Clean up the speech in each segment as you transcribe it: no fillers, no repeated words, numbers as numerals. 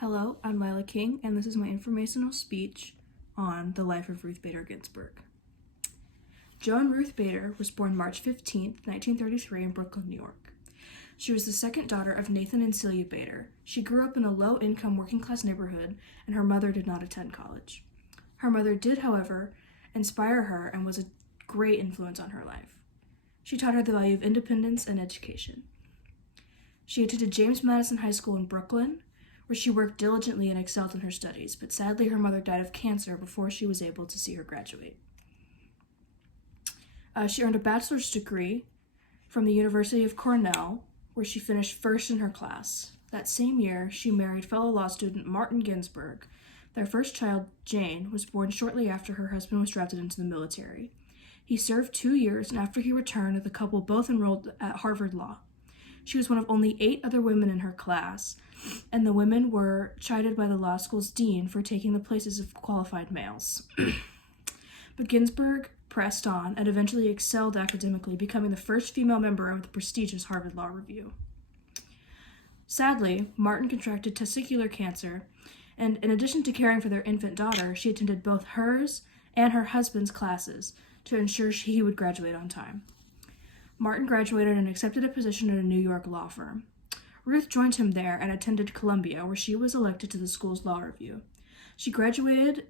Hello, I'm Lila King, and this is my informational speech on the life of Ruth Bader Ginsburg. Joan Ruth Bader was born March 15, 1933 in Brooklyn, New York. She was the second daughter of Nathan and Celia Bader. She grew up in a low-income working-class neighborhood, and her mother did not attend college. Her mother did, however, inspire her and was a great influence on her life. She taught her the value of independence and education. She attended James Madison High School in Brooklyn, where she worked diligently and excelled in her studies, but sadly her mother died of cancer before she was able to see her graduate. She earned a bachelor's degree from the University of Cornell, where she finished first in her class. That same year, she married fellow law student Martin Ginsburg. Their first child, Jane, was born shortly after her husband was drafted into the military. He served 2 years, and after he returned, the couple both enrolled at Harvard Law. She was one of only 8 other women in her class, and the women were chided by the law school's dean for taking the places of qualified males. But Ginsburg pressed on and eventually excelled academically, becoming the first female member of the prestigious Harvard Law Review. Sadly, Martin contracted testicular cancer, and in addition to caring for their infant daughter, she attended both hers and her husband's classes to ensure he would graduate on time. Martin graduated and accepted a position at a New York law firm. Ruth joined him there and attended Columbia, where she was elected to the school's law review. She graduated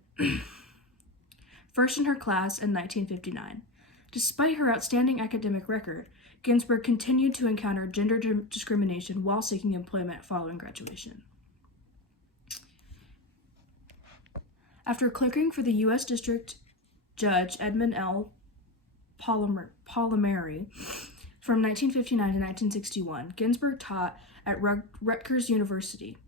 first in her class in 1959. Despite her outstanding academic record, Ginsburg continued to encounter gender discrimination while seeking employment following graduation. After clerking for the U.S. District Judge Edmund L. Palmieri from 1959 to 1961, Ginsburg taught at Rutgers University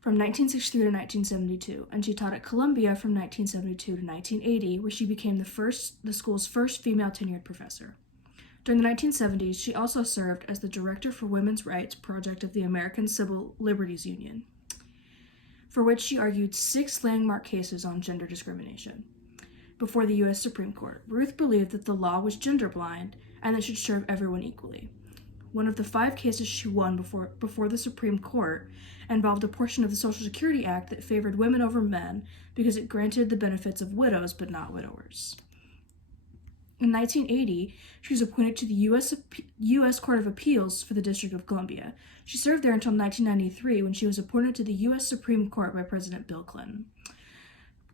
from 1963 to 1972, and she taught at Columbia from 1972 to 1980, where she became the school's first female tenured professor. During the 1970s, she also served as the director for Women's Rights Project of the American Civil Liberties Union, for which she argued 6 landmark cases on gender discrimination before the U.S. Supreme Court. Ruth believed that the law was gender blind and that it should serve everyone equally. One of the 5 cases she won before the Supreme Court involved a portion of the Social Security Act that favored women over men because it granted the benefits of widows but not widowers. In 1980, she was appointed to the U.S. Court of Appeals for the District of Columbia. She served there until 1993, when she was appointed to the U.S. Supreme Court by President Bill Clinton.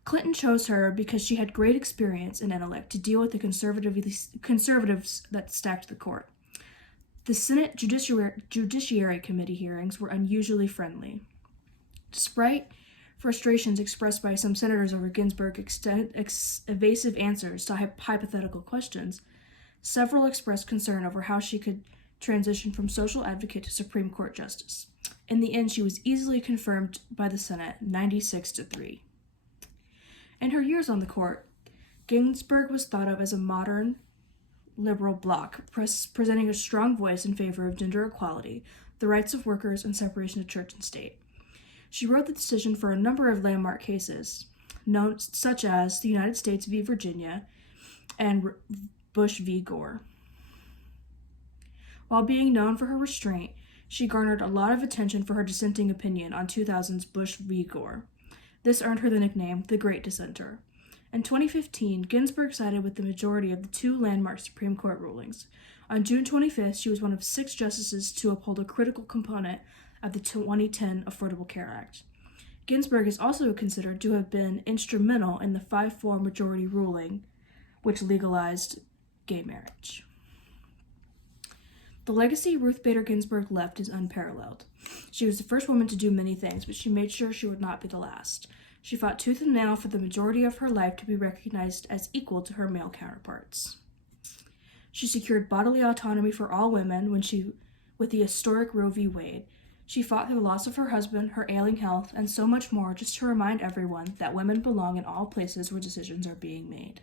Clinton chose her because she had great experience and intellect to deal with the conservatives that stacked the court. The Senate Judiciary Committee hearings were unusually friendly. Despite frustrations expressed by some senators over Ginsburg's evasive answers to hypothetical questions, several expressed concern over how she could transition from social advocate to Supreme Court justice. In the end, she was easily confirmed by the Senate, 96-3. In her years on the court, Ginsburg was thought of as a modern liberal bloc, presenting a strong voice in favor of gender equality, the rights of workers, and separation of church and state. She wrote the decision for a number of landmark cases, such as the United States v. Virginia and Bush v. Gore. While being known for her restraint, she garnered a lot of attention for her dissenting opinion on 2000's Bush v. Gore. This earned her the nickname the Great Dissenter. In 2015, Ginsburg sided with the majority of the 2 landmark Supreme Court rulings. On June 25th, she was one of 6 justices to uphold a critical component of the 2010 Affordable Care Act. Ginsburg is also considered to have been instrumental in the 5-4 majority ruling, which legalized gay marriage. The legacy Ruth Bader Ginsburg left is unparalleled. She was the first woman to do many things, but she made sure she would not be the last. She fought tooth and nail for the majority of her life to be recognized as equal to her male counterparts. She secured bodily autonomy for all women with the historic Roe v. Wade. She fought through the loss of her husband, her ailing health, and so much more, just to remind everyone that women belong in all places where decisions are being made.